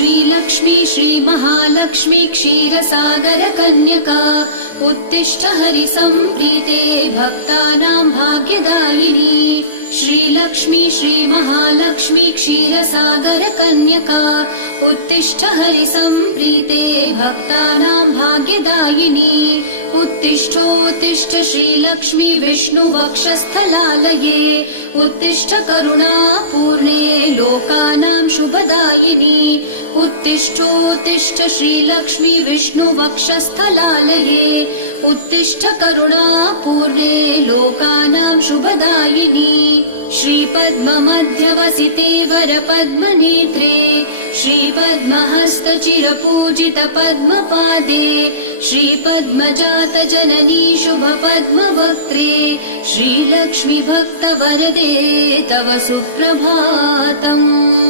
श्रीलक्ष्मी श्रीमहालक्ष्मी क्षीरसागरकन्यका उत्तिष्ठ हरिसम्प्रीते भक्तानां भाग्यदायिनी। श्रीलक्ष्मी श्रीमहालक्ष्मी क्षीरसागरकन्यका उत्तिष्ठ हरिसम्प्रीते भक्तानां भाग्यदायिनी। उत्तिष्ठोत्तिष्ठ श्रीलक्ष्मी विष्णुवक्षस्थलालये उत्तिष्ठ करुणापूर्णे लोकानां शुभदायिनी। उत्तिष्ठोत्तिष्ठ श्रीलक्ष्मी विष्णुवक्षस्थलालये उत्तिष्ठ करुणापूर्णे लोकानां शुभदायिनी। श्रीपद्ममध्यवसिते वरपद्मनेत्रे श्रीपद्महस्तचिरपूजितपद्मपादे श्रीपद्मजातजननी शुभपद्मवक्त्रे श्रीलक्ष्मी भक्तवरदे तव सुप्रभातम्।